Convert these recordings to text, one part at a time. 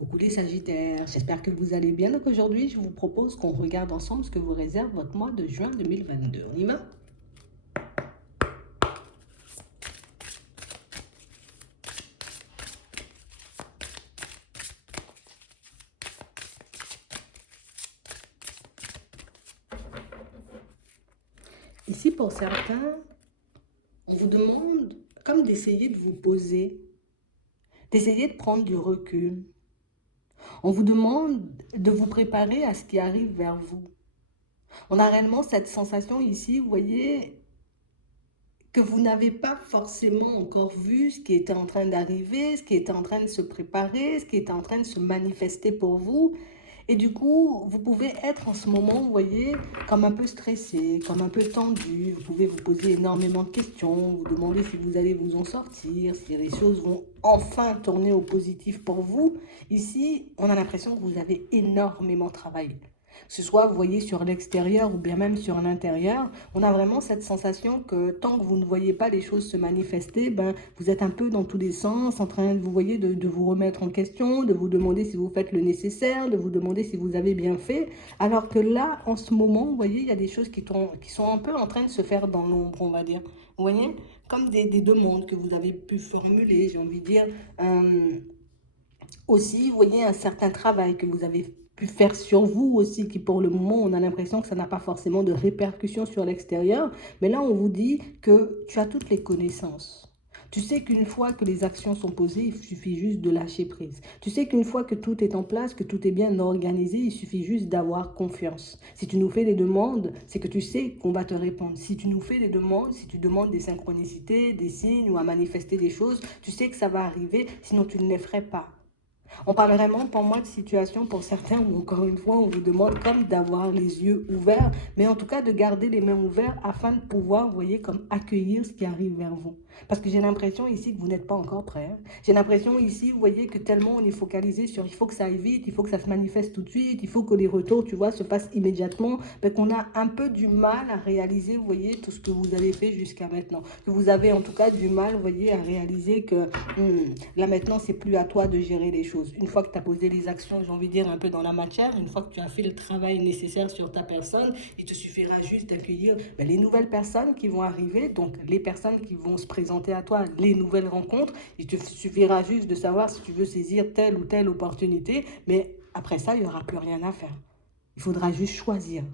Coucou les Sagittaires, j'espère que vous allez bien. Donc aujourd'hui, je vous propose qu'on regarde ensemble ce que vous réserve votre mois de juin 2022. On y va? Ici, pour certains, on vous demande comme d'essayer de vous poser, d'essayer de prendre du recul. On vous demande de vous préparer à ce qui arrive vers vous. On a réellement cette sensation ici, vous voyez, que vous n'avez pas forcément encore vu ce qui était en train d'arriver, ce qui était en train de se préparer, ce qui était en train de se manifester pour vous. Et du coup, vous pouvez être en ce moment, vous voyez, comme un peu stressé, comme un peu tendu. Vous pouvez vous poser énormément de questions, vous demander si vous allez vous en sortir, si les choses vont enfin tourner au positif pour vous. Ici, on a l'impression que vous avez énormément travaillé. Que ce soit, vous voyez, sur l'extérieur ou bien même sur l'intérieur, on a vraiment cette sensation que tant que vous ne voyez pas les choses se manifester, ben, vous êtes un peu dans tous les sens, en train, vous voyez, de vous remettre en question, de vous demander si vous faites le nécessaire, de vous demander si vous avez bien fait. Alors que là, en ce moment, vous voyez, il y a des choses qui sont un peu en train de se faire dans l'ombre, on va dire. Vous voyez, comme des demandes que vous avez pu formuler, j'ai envie de dire. Aussi, vous voyez, un certain travail que vous avez pu faire sur vous aussi, qui pour le moment, on a l'impression que ça n'a pas forcément de répercussions sur l'extérieur. Mais là, on vous dit que tu as toutes les connaissances. Tu sais qu'une fois que les actions sont posées, il suffit juste de lâcher prise. Tu sais qu'une fois que tout est en place, que tout est bien organisé, il suffit juste d'avoir confiance. Si tu nous fais des demandes, c'est que tu sais qu'on va te répondre. Si tu nous fais des demandes, si tu demandes des synchronicités, des signes ou à manifester des choses, tu sais que ça va arriver, sinon tu ne les ferais pas. On parle vraiment pour moi de situation pour certains où encore une fois on vous demande comme d'avoir les yeux ouverts, mais en tout cas de garder les mains ouvertes afin de pouvoir, vous voyez, comme accueillir ce qui arrive vers vous. Parce que j'ai l'impression ici que vous n'êtes pas encore prêt. Hein. J'ai l'impression ici, vous voyez, que tellement on est focalisé sur il faut que ça aille vite, il faut que ça se manifeste tout de suite, il faut que les retours, tu vois, se fassent immédiatement, ben, qu'on a un peu du mal à réaliser, vous voyez, tout ce que vous avez fait jusqu'à maintenant. Que vous avez en tout cas du mal, vous voyez, à réaliser que là maintenant, c'est plus à toi de gérer les choses. Une fois que tu as posé les actions, j'ai envie de dire, un peu dans la matière, une fois que tu as fait le travail nécessaire sur ta personne, il te suffira juste d'accueillir ben, les nouvelles personnes qui vont arriver, donc les personnes qui vont se présenter à toi, les nouvelles rencontres. Il te suffira juste de savoir si tu veux saisir telle ou telle opportunité, mais après ça, il n'y aura plus rien à faire. Il faudra juste choisir.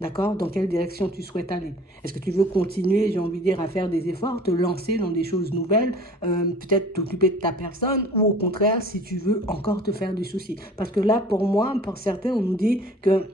D'accord? Dans quelle direction tu souhaites aller? Est-ce que tu veux continuer, j'ai envie de dire, à faire des efforts, te lancer dans des choses nouvelles, peut-être t'occuper de ta personne, ou au contraire, si tu veux encore te faire des soucis? Parce que là, pour moi, pour certains, on nous dit que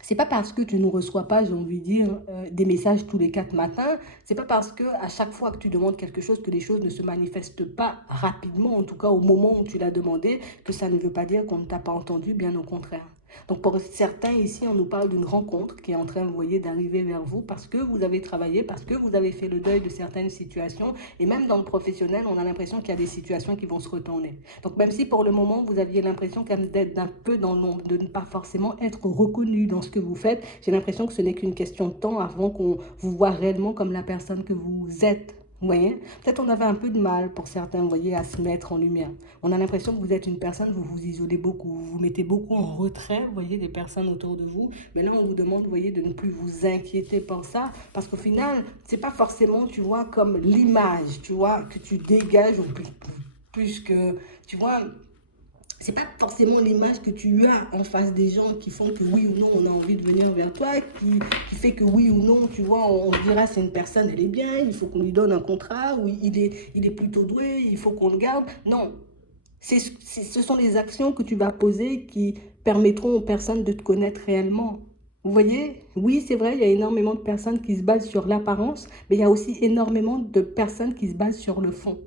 c'est pas parce que tu ne reçois pas, j'ai envie de dire, des messages tous les 4 matins, c'est pas parce que à chaque fois que tu demandes quelque chose que les choses ne se manifestent pas rapidement, en tout cas au moment où tu l'as demandé, que ça ne veut pas dire qu'on ne t'a pas entendu, bien au contraire. Donc pour certains ici, on nous parle d'une rencontre qui est en train, vous voyez, d'arriver vers vous parce que vous avez travaillé, parce que vous avez fait le deuil de certaines situations. Et même dans le professionnel, on a l'impression qu'il y a des situations qui vont se retourner. Donc même si pour le moment, vous aviez l'impression d'être un peu dans l'ombre, de ne pas forcément être reconnu dans ce que vous faites, j'ai l'impression que ce n'est qu'une question de temps avant qu'on vous voit réellement comme la personne que vous êtes. Vous voyez, peut-être on avait un peu de mal pour certains, vous voyez, à se mettre en lumière. On a l'impression que vous êtes une personne, vous vous isolez beaucoup, vous vous mettez beaucoup en retrait, vous voyez, des personnes autour de vous. Mais là, on vous demande, vous voyez, de ne plus vous inquiéter pour ça, parce qu'au final, c'est pas forcément, tu vois, comme l'image, tu vois, que tu dégages, ou plus que, tu vois, c'est pas forcément l'image que tu as en face des gens qui font que oui ou non on a envie de venir vers toi, qui fait que oui ou non, tu vois, on dira c'est une personne, elle est bien, il faut qu'on lui donne un contrat, ou il est plutôt doué, il faut qu'on le garde. Non, ce sont les actions que tu vas poser qui permettront aux personnes de te connaître réellement. Vous voyez, oui, c'est vrai, il y a énormément de personnes qui se basent sur l'apparence, mais il y a aussi énormément de personnes qui se basent sur le fond.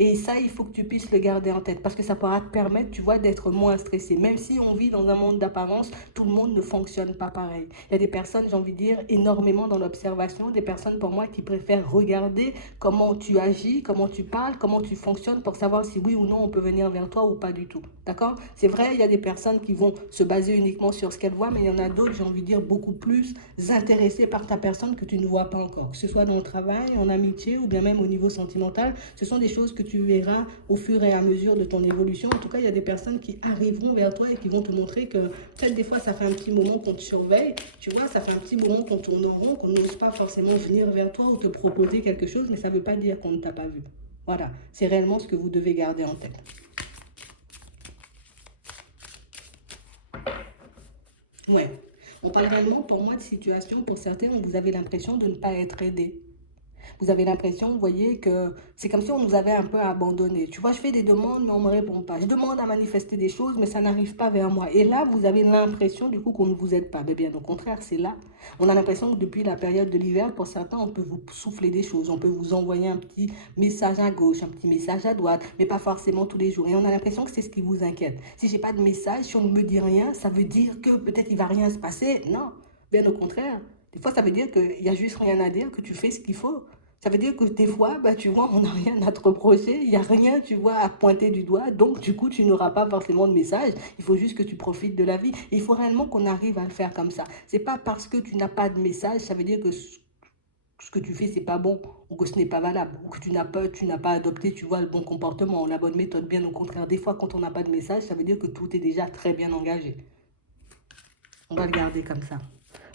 Et ça, il faut que tu puisses le garder en tête parce que ça pourra te permettre, tu vois, d'être moins stressé. Même si on vit dans un monde d'apparence, tout le monde ne fonctionne pas pareil. Il y a des personnes, j'ai envie de dire, énormément dans l'observation, des personnes pour moi qui préfèrent regarder comment tu agis, comment tu parles, comment tu fonctionnes pour savoir si oui ou non on peut venir vers toi ou pas du tout. D'accord? C'est vrai, il y a des personnes qui vont se baser uniquement sur ce qu'elles voient, mais il y en a d'autres, j'ai envie de dire, beaucoup plus intéressées par ta personne que tu ne vois pas encore. Que ce soit dans le travail, en amitié ou bien même au niveau sentimental, ce sont des choses que tu verras au fur et à mesure de ton évolution. En tout cas, il y a des personnes qui arriveront vers toi et qui vont te montrer que peut-être des fois, ça fait un petit moment qu'on te surveille. Tu vois, ça fait un petit moment qu'on tourne en rond, qu'on n'ose pas forcément venir vers toi ou te proposer quelque chose, mais ça ne veut pas dire qu'on ne t'a pas vu. Voilà, c'est réellement ce que vous devez garder en tête. Ouais. On parle réellement pour moi de situation, pour certains, où vous avez l'impression de ne pas être aidé. Vous avez l'impression, vous voyez, que c'est comme si on nous avait un peu abandonnés. Tu vois, je fais des demandes, mais on ne me répond pas. Je demande à manifester des choses, mais ça n'arrive pas vers moi. Et là, vous avez l'impression, du coup, qu'on ne vous aide pas. Mais bien au contraire, c'est là. On a l'impression que depuis la période de l'hiver, pour certains, on peut vous souffler des choses. On peut vous envoyer un petit message à gauche, un petit message à droite, mais pas forcément tous les jours. Et on a l'impression que c'est ce qui vous inquiète. Si je n'ai pas de message, si on ne me dit rien, ça veut dire que peut-être il ne va rien se passer. Non, bien au contraire. Des fois, ça veut dire qu'il n'y a juste rien à dire, que tu fais ce qu'il faut. Ça veut dire que des fois, bah, tu vois, on n'a rien à te reprocher, il n'y a rien, tu vois, à pointer du doigt. Donc, du coup, tu n'auras pas forcément de message. Il faut juste que tu profites de la vie. Et il faut réellement qu'on arrive à le faire comme ça. C'est pas parce que tu n'as pas de message, ça veut dire que ce que tu fais, c'est pas bon, ou que ce n'est pas valable, ou que tu n'as pas adopté, tu vois, le bon comportement, la bonne méthode. Bien au contraire, des fois, quand on n'a pas de message, ça veut dire que tout est déjà très bien engagé. On va le garder comme ça.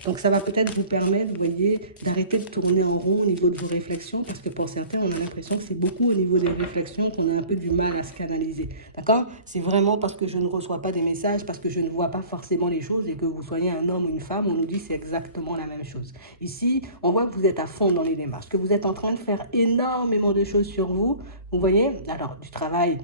Donc ça va peut-être vous permettre, vous voyez, d'arrêter de tourner en rond au niveau de vos réflexions, parce que pour certains, on a l'impression que c'est beaucoup au niveau des réflexions qu'on a un peu du mal à se canaliser. D'accord? C'est vraiment parce que je ne reçois pas des messages, parce que je ne vois pas forcément les choses, et que vous soyez un homme ou une femme, on nous dit c'est exactement la même chose. Ici, on voit que vous êtes à fond dans les démarches, que vous êtes en train de faire énormément de choses sur vous. Vous voyez? Alors, du travail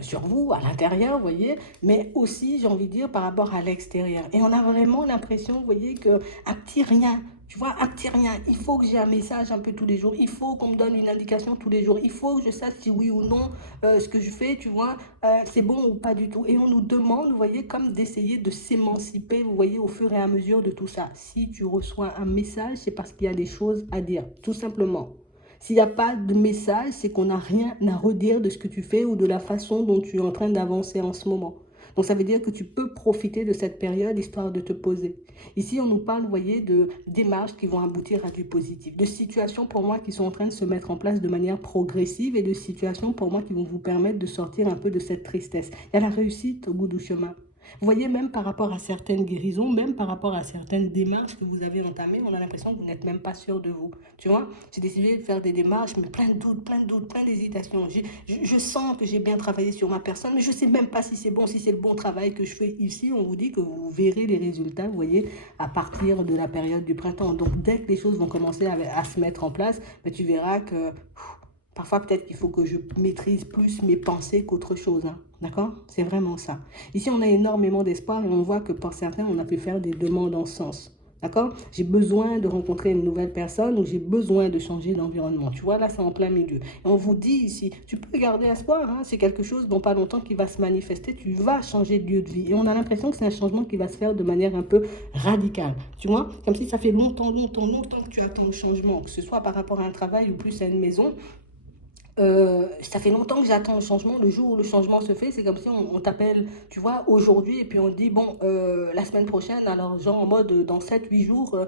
sur vous, à l'intérieur, vous voyez, mais aussi, j'ai envie de dire, par rapport à l'extérieur. Et on a vraiment l'impression, vous voyez, qu'un petit rien, tu vois, un petit rien, il faut que j'ai un message un peu tous les jours, il faut qu'on me donne une indication tous les jours, il faut que je sache si oui ou non ce que je fais, tu vois, c'est bon ou pas du tout. Et on nous demande, vous voyez, comme d'essayer de s'émanciper, vous voyez, au fur et à mesure de tout ça. Si tu reçois un message, c'est parce qu'il y a des choses à dire, tout simplement. S'il n'y a pas de message, c'est qu'on n'a rien à redire de ce que tu fais ou de la façon dont tu es en train d'avancer en ce moment. Donc ça veut dire que tu peux profiter de cette période histoire de te poser. Ici, on nous parle, vous voyez, de démarches qui vont aboutir à du positif, de situations pour moi qui sont en train de se mettre en place de manière progressive et de situations pour moi qui vont vous permettre de sortir un peu de cette tristesse. Il y a la réussite au bout du chemin. Vous voyez, même par rapport à certaines guérisons, même par rapport à certaines démarches que vous avez entamées, on a l'impression que vous n'êtes même pas sûr de vous. Tu vois, j'ai décidé de faire des démarches, mais plein de doutes, plein d'hésitations. Je sens que j'ai bien travaillé sur ma personne, mais je ne sais même pas si c'est bon, si c'est le bon travail que je fais ici. On vous dit que vous verrez les résultats, vous voyez, à partir de la période du printemps. Donc, dès que les choses vont commencer à se mettre en place, ben, tu verras que parfois, peut-être qu'il faut que je maîtrise plus mes pensées qu'autre chose. Hein. D'accord? C'est vraiment ça. Ici, on a énormément d'espoir et on voit que pour certains, on a pu faire des demandes en sens. D'accord? J'ai besoin de rencontrer une nouvelle personne ou j'ai besoin de changer d'environnement. Tu vois, là, c'est en plein milieu. Et on vous dit ici, tu peux garder espoir. Hein? C'est quelque chose dans pas longtemps qui va se manifester. Tu vas changer de lieu de vie. Et on a l'impression que c'est un changement qui va se faire de manière un peu radicale. Tu vois? Comme si ça fait longtemps que tu attends le changement, que ce soit par rapport à un travail ou plus à une maison. Ça fait longtemps que j'attends le changement. Le jour où le changement se fait, c'est comme si on t'appelle, tu vois, aujourd'hui, et puis on te dit, bon, la semaine prochaine, alors genre en mode dans 7 8 jours,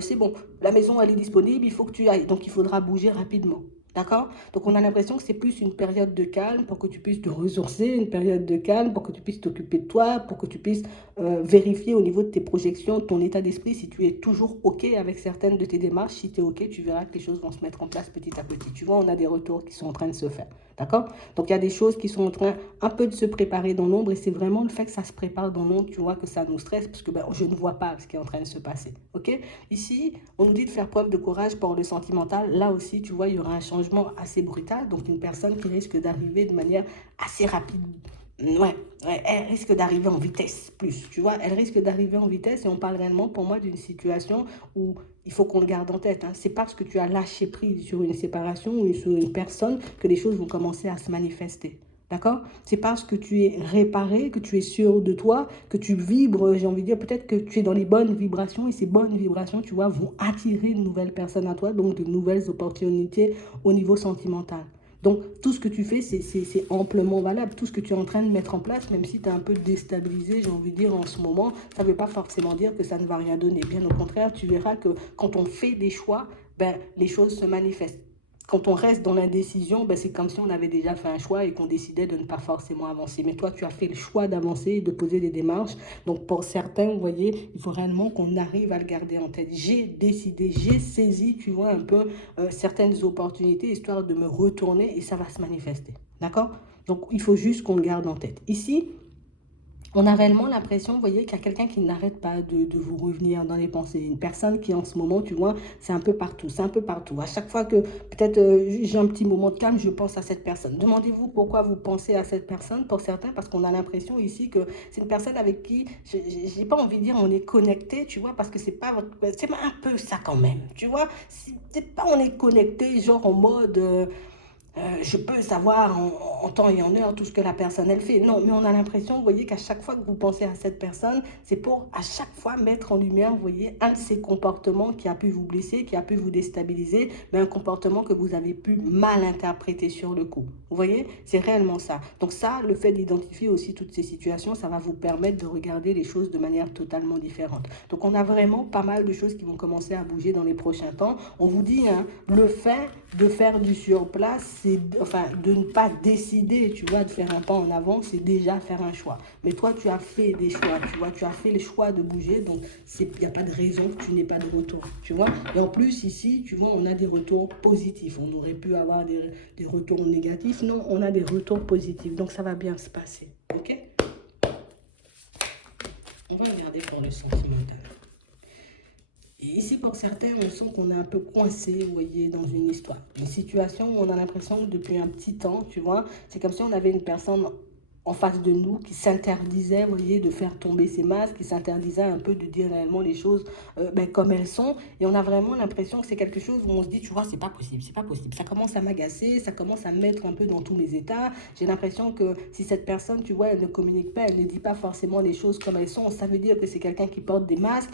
c'est bon, la maison elle est disponible, il faut que tu ailles. Donc il faudra bouger rapidement. D'accord? Donc on a l'impression que c'est plus une période de calme pour que tu puisses te ressourcer, une période de calme pour que tu puisses t'occuper de toi, pour que tu puisses vérifier au niveau de tes projections, ton état d'esprit, si tu es toujours OK avec certaines de tes démarches. Si tu es OK, tu verras que les choses vont se mettre en place petit à petit. Tu vois, on a des retours qui sont en train de se faire. D'accord? Donc, il y a des choses qui sont en train un peu de se préparer dans l'ombre et c'est vraiment le fait que ça se prépare dans l'ombre, tu vois, que ça nous stresse parce que ben, je ne vois pas ce qui est en train de se passer. OK? Ici, on nous dit de faire preuve de courage pour le sentimental. Là aussi, tu vois, il y aura un changement assez brutal. Donc, une personne qui risque d'arriver de manière assez rapide. Ouais, elle risque d'arriver en vitesse plus, tu vois, elle risque d'arriver en vitesse et on parle réellement pour moi d'une situation où il faut qu'on le garde en tête. Hein. C'est parce que tu as lâché prise sur une séparation ou sur une personne que les choses vont commencer à se manifester. D'accord? C'est parce que tu es réparé, que tu es sûr de toi, que tu vibres, j'ai envie de dire, peut-être que tu es dans les bonnes vibrations et ces bonnes vibrations, tu vois, vont attirer de nouvelles personnes à toi, donc de nouvelles opportunités au niveau sentimental. Donc, tout ce que tu fais, c'est amplement valable. Tout ce que tu es en train de mettre en place, même si tu es un peu déstabilisé, j'ai envie de dire, en ce moment, ça ne veut pas forcément dire que ça ne va rien donner. Bien au contraire, tu verras que quand on fait des choix, ben, les choses se manifestent. quand on reste dans l'indécision, ben, c'est comme si on avait déjà fait un choix et qu'on décidait de ne pas forcément avancer. Mais toi, tu as fait le choix d'avancer et de poser des démarches. Donc, pour certains, vous voyez, il faut réellement qu'on arrive à le garder en tête. J'ai décidé, j'ai saisi, tu vois, un peu certaines opportunités, histoire de me retourner et ça va se manifester. D'accord? Donc, il faut juste qu'on le garde en tête. Ici, on a réellement l'impression, vous voyez, qu'il y a quelqu'un qui n'arrête pas de vous revenir dans les pensées. Une personne qui, en ce moment, tu vois, c'est un peu partout. C'est un peu partout. À chaque fois que, peut-être, j'ai un petit moment de calme, je pense à cette personne. Demandez-vous pourquoi vous pensez à cette personne. Pour certains, parce qu'on a l'impression ici que c'est une personne avec qui, j'ai pas envie de dire on est connecté, tu vois, parce que c'est pas votre, c'est un peu ça quand même, tu vois. C'est pas on est connecté, genre en mode... je peux savoir en temps et en heure tout ce que la personne elle fait. Non, mais on a l'impression, vous voyez, qu'à chaque fois que vous pensez à cette personne, c'est pour à chaque fois mettre en lumière, vous voyez, un de ces comportements qui a pu vous blesser, qui a pu vous déstabiliser, mais un comportement que vous avez pu mal interpréter sur le coup. Vous voyez, c'est réellement ça. Donc ça, le fait d'identifier aussi toutes ces situations, ça va vous permettre de regarder les choses de manière totalement différente. Donc on a vraiment pas mal de choses qui vont commencer à bouger dans les prochains temps. On vous dit, hein, le fait de faire du surplace, c'est, enfin, de ne pas décider, tu vois, de faire un pas en avant, c'est déjà faire un choix. Mais toi, tu as fait des choix, tu vois, tu as fait le choix de bouger, donc il n'y a pas de raison que tu n'aies pas de retour, tu vois. Et en plus, ici, tu vois, on a des retours positifs. On aurait pu avoir des retours négatifs. Non, on a des retours positifs, donc ça va bien se passer, ok. On va regarder pour le sentimental. Et ici, pour certains, on sent qu'on est un peu coincé, vous voyez, dans une histoire. Une situation où on a l'impression que depuis un petit temps, tu vois, c'est comme si on avait une personne en face de nous qui s'interdisait, vous voyez, de faire tomber ses masques, qui s'interdisait un peu de dire réellement les choses comme elles sont. Et on a vraiment l'impression que c'est quelque chose où on se dit, tu vois, c'est pas possible, c'est pas possible. Ça commence à m'agacer, ça commence à me mettre un peu dans tous les états. J'ai l'impression que si cette personne, tu vois, elle ne communique pas, elle ne dit pas forcément les choses comme elles sont, ça veut dire que c'est quelqu'un qui porte des masques.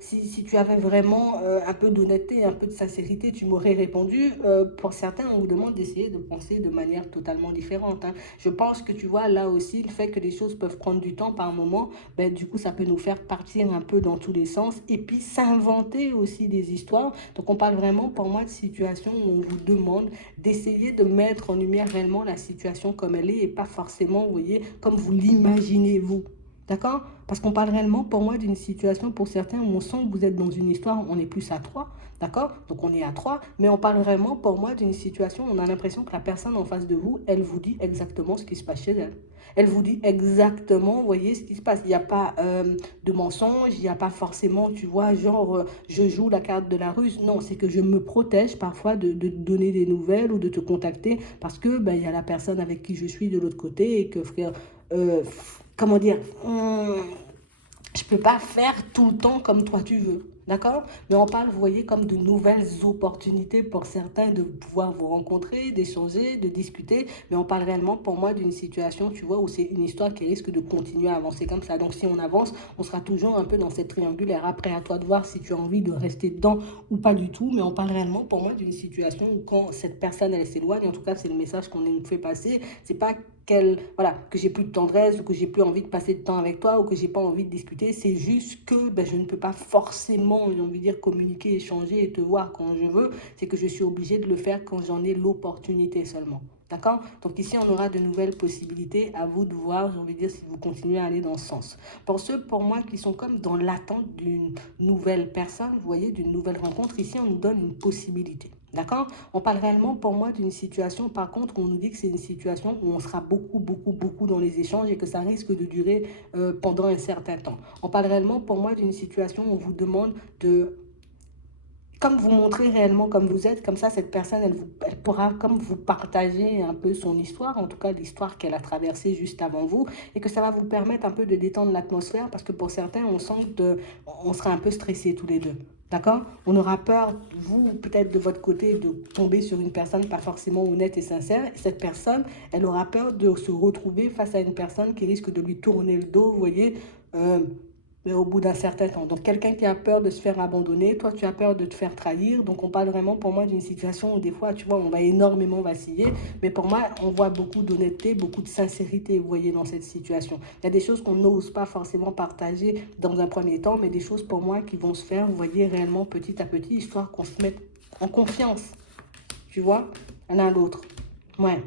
Si tu avais vraiment un peu d'honnêteté, un peu de sincérité, tu m'aurais répondu. Pour certains, on vous demande d'essayer de penser de manière totalement différente, hein. Je pense que tu vois, là aussi, le fait que les choses peuvent prendre du temps par moment, ben, du coup, ça peut nous faire partir un peu dans tous les sens et puis s'inventer aussi des histoires. Donc, on parle vraiment, pour moi, de situations où on vous demande d'essayer de mettre en lumière réellement la situation comme elle est et pas forcément, vous voyez, comme vous l'imaginez, vous. D'accord? Parce qu'on parle réellement, pour moi, d'une situation, pour certains, où on sent que vous êtes dans une histoire, on est plus à trois. D'accord? Donc on est à trois, mais on parle vraiment, pour moi, d'une situation où on a l'impression que la personne en face de vous, elle vous dit exactement ce qui se passe chez elle. Elle vous dit exactement, vous voyez, ce qui se passe. Il n'y a pas de mensonge, il n'y a pas forcément, tu vois, genre, je joue la carte de la ruse. Non, c'est que je me protège parfois de te donner des nouvelles ou de te contacter parce que ben, il y a la personne avec qui je suis de l'autre côté et que, frère, comment dire, je peux pas faire tout le temps comme toi tu veux. D'accord? Mais on parle, vous voyez, comme de nouvelles opportunités pour certains de pouvoir vous rencontrer, d'échanger, de discuter. Mais on parle réellement, pour moi, d'une situation, tu vois, où c'est une histoire qui risque de continuer à avancer comme ça. Donc, si on avance, on sera toujours un peu dans cette triangulaire. Après, à toi de voir si tu as envie de rester dedans ou pas du tout. Mais on parle réellement, pour moi, d'une situation où quand cette personne, elle s'éloigne, en tout cas, c'est le message qu'on nous fait passer. C'est pas voilà, que j'ai plus de tendresse ou que j'ai plus envie de passer de temps avec toi ou que j'ai pas envie de discuter, c'est juste que ben, je ne peux pas forcément, j'ai envie de dire, communiquer, échanger et te voir quand je veux, c'est que je suis obligée de le faire quand j'en ai l'opportunité seulement. D'accord? Donc ici, on aura de nouvelles possibilités. À vous de voir, j'ai envie de dire, si vous continuez à aller dans ce sens. Pour ceux, pour moi, qui sont comme dans l'attente d'une nouvelle personne, vous voyez, d'une nouvelle rencontre, ici, on nous donne une possibilité. D'accord? On parle réellement, pour moi, d'une situation, par contre, où on nous dit que c'est une situation où on sera beaucoup dans les échanges et que ça risque de durer pendant un certain temps. On parle réellement, pour moi, d'une situation où on vous demande de comme vous montrez réellement comme vous êtes, comme ça, cette personne, elle pourra comme vous partager un peu son histoire, en tout cas l'histoire qu'elle a traversée juste avant vous, et que ça va vous permettre un peu de détendre l'atmosphère, parce que pour certains, on sera un peu stressés tous les deux. D'accord? On aura peur, vous, peut-être de votre côté, de tomber sur une personne pas forcément honnête et sincère. Et cette personne, elle aura peur de se retrouver face à une personne qui risque de lui tourner le dos, vous voyez, euh, mais au bout d'un certain temps. Donc, quelqu'un qui a peur de se faire abandonner, toi, tu as peur de te faire trahir. Donc, on parle vraiment pour moi d'une situation où des fois, tu vois, on va énormément vaciller. Mais pour moi, on voit beaucoup d'honnêteté, beaucoup de sincérité, vous voyez, dans cette situation. Il y a des choses qu'on n'ose pas forcément partager dans un premier temps, mais des choses pour moi qui vont se faire, vous voyez, réellement petit à petit, histoire qu'on se mette en confiance. Tu vois, l'un à l'autre. Ouais.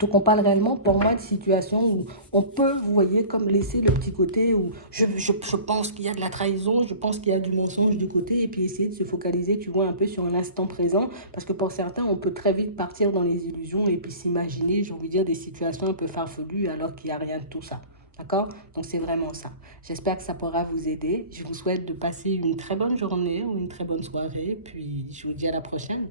Donc, on parle réellement, pour moi, de situations où on peut, vous voyez, comme laisser le petit côté où je pense qu'il y a de la trahison, je pense qu'il y a du mensonge du côté, et puis essayer de se focaliser, tu vois, un peu sur l'instant présent, parce que pour certains, on peut très vite partir dans les illusions et puis s'imaginer, j'ai envie de dire, des situations un peu farfelues alors qu'il n'y a rien de tout ça. D'accord? Donc, c'est vraiment ça. J'espère que ça pourra vous aider. Je vous souhaite de passer une très bonne journée ou une très bonne soirée, puis je vous dis à la prochaine.